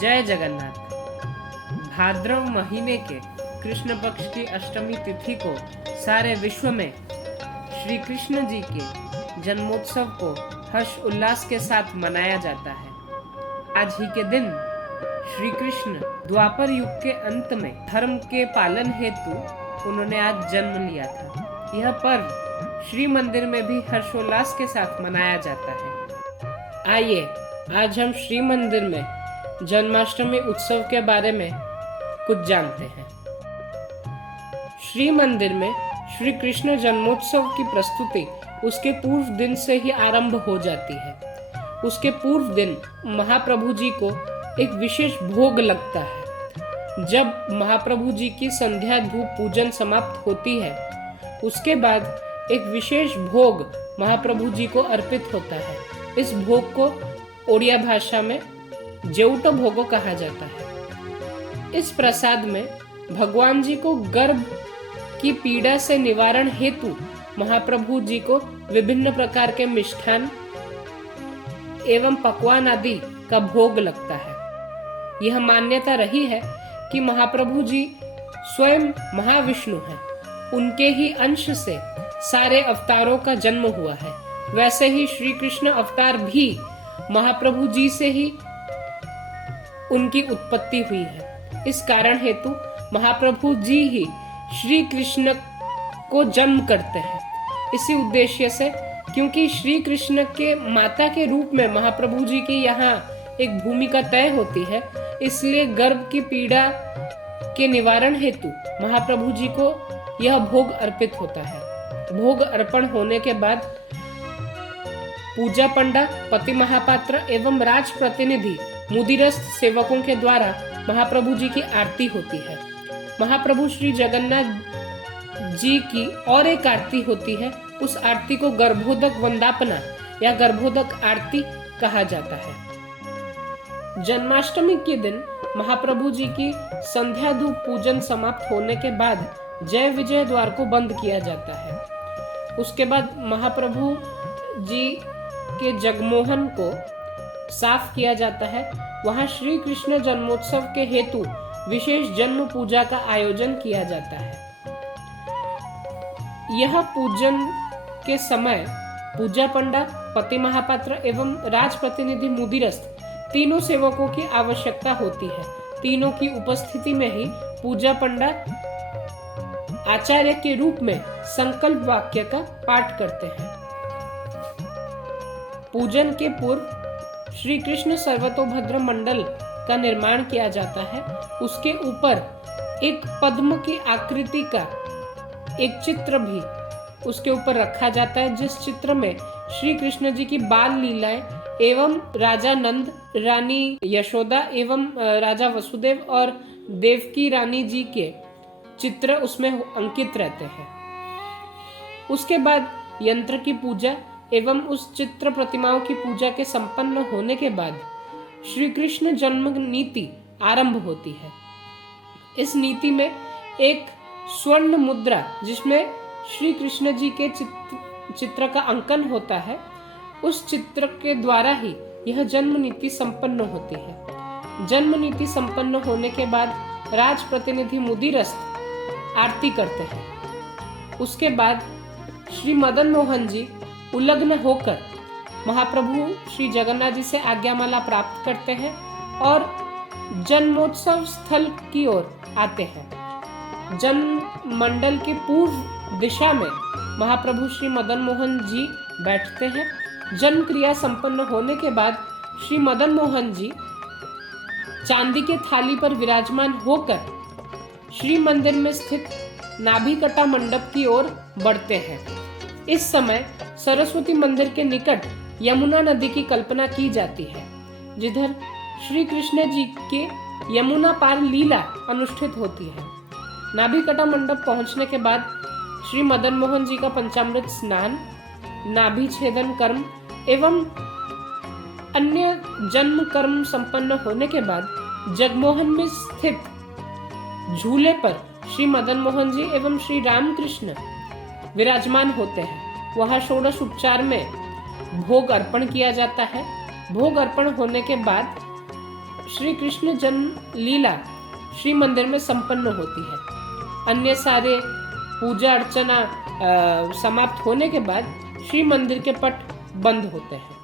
जय जगन्नाथ। भाद्रव महीने के कृष्ण पक्ष की अष्टमी तिथि को सारे विश्व में श्री कृष्ण जी के जन्मोत्सव को हर्ष उल्लास के साथ मनाया जाता है। आज ही के दिन श्री कृष्ण द्वापर युग के अंत में धर्म के पालन हेतु उन्होंने आज जन्म लिया था। यह पर्व श्री मंदिर में भी हर्षोल्लास के साथ मनाया जाता है। आइए आज हम श्री मंदिर में जन्माष्टमी उत्सव के बारे में कुछ जानते हैं। श्री मंदिर में श्री कृष्ण जन्मोत्सव की प्रस्तुति उसके पूर्व दिन से ही आरंभ हो जाती है। उसके पूर्व दिन महाप्रभु जी को एक विशेष भोग लगता है। जब महाप्रभु जी की संध्या धूप पूजन समाप्त होती है, उसके बाद एक विशेष भोग महाप्रभु जी को अर्पित होता है। इस भोग को ओडिया भाषा में जेउट भोगो कहा जाता है। इस प्रसाद में भगवान जी को गर्भ की पीड़ा से निवारण हेतु महाप्रभु जी को विभिन्न प्रकार के मिष्ठान एवं पकवान आदि का भोग लगता है। यह मान्यता रही है कि महाप्रभु जी स्वयं महाविष्णु हैं। उनके ही अंश से सारे अवतारों का जन्म हुआ है। वैसे ही श्री कृष्ण अवतार भी महाप्रभु जी से ही उनकी उत्पत्ति हुई है। इस कारण हेतु महाप्रभु जी ही श्री कृष्ण को जन्म करते हैं। इसी उद्देश्य से, क्योंकि श्री कृष्ण के माता के रूप में महाप्रभु जी की यहाँ एक भूमिका तय होती है, इसलिए गर्भ की पीड़ा के निवारण हेतु महाप्रभु जी को यह भोग अर्पित होता है। भोग अर्पण होने के बाद पूजा पंडा, पति महापात्र एवं राज प्रतिनिधि मुदिरस्त सेवकों के द्वारा महाप्रभु जी की आरती होती है। महाप्रभु श्री जगन्नाथ जी की और एक आरती होती है। उस आरती को गर्भोदक वंदापना या गर्भोदक आरती कहा जाता है। जन्माष्टमी के दिन महाप्रभु जी की संध्या धूप पूजन समाप्त होने के बाद जय विजय द्वार को बंद किया जाता है। उसके बाद महाप्रभु जी के जगमोहन को साफ किया जाता है। वहां श्री कृष्ण जन्मोत्सव के हेतु विशेष जन्म पूजा का आयोजन किया जाता है। यह पूजन के समय पूजा पंडा, पति महापात्र एवं राज प्रतिनिधि मुदिरस्त तीनों सेवकों की आवश्यकता होती है। तीनों की उपस्थिति में ही पूजा पंडा आचार्य के रूप में संकल्प वाक्य का पाठ करते हैं। पूजन के पूर्व श्री कृष्ण सर्वतोभद्र मंडल का निर्माण किया जाता है। उसके ऊपर एक पद्म की आकृति का एक चित्र भी उसके ऊपर रखा जाता है, जिस चित्र में श्री कृष्ण जी की बाल लीलाएं एवं राजा नंद, रानी यशोदा एवं राजा वसुदेव और देवकी रानी जी के चित्र उसमें अंकित रहते हैं। उसके बाद यंत्र की पूजा एवं उस चित्र प्रतिमाओं की पूजा के संपन्न होने के बाद श्री कृष्ण जन्म नीति आरंभ होती है। इस नीति में एक स्वर्ण मुद्रा जिसमें श्री कृष्ण जी के चित्र का अंकन होता है, उस चित्र के द्वारा ही यह जन्म नीति संपन्न होती है। जन्म नीति संपन्न होने के बाद राज प्रतिनिधि मुदिरस्त आरती करते हैं। उसके बाद श्री मदन मोहन जी उलग्न होकर महाप्रभु श्री जगन्नाथ जी से आज्ञामाला प्राप्त करते हैं और जन्मोत्सव स्थल की ओर आते हैं। जन्म मंडल के पूर्व दिशा में महाप्रभु श्री मदन मोहन जी बैठते हैं। जन्म क्रिया संपन्न होने के बाद श्री मदन मोहन जी चांदी के थाली पर विराजमान होकर श्री मंदिर में स्थित नाभिकटा मंडप की ओर बढ़ते हैं। इस समय सरस्वती मंदिर के निकट यमुना नदी की कल्पना की जाती है, जिधर श्री कृष्ण जी के यमुना पार लीला अनुष्ठित होती है। नाभिकटा मंडप पहुंचने के बाद श्री मदन मोहन जी का पंचामृत स्नान, नाभि छेदन कर्म एवं अन्य जन्म कर्म संपन्न होने के बाद जगमोहन में स्थित झूले पर श्री मदन मोहन जी एवं श्री रामकृष्ण विराजमान होते हैं। वहां षोडश उपचार में भोग अर्पण किया जाता है। भोग अर्पण होने के बाद श्री कृष्ण जन्म लीला श्री मंदिर में संपन्न होती है। अन्य सारे पूजा अर्चना समाप्त होने के बाद श्री मंदिर के पट बंद होते हैं।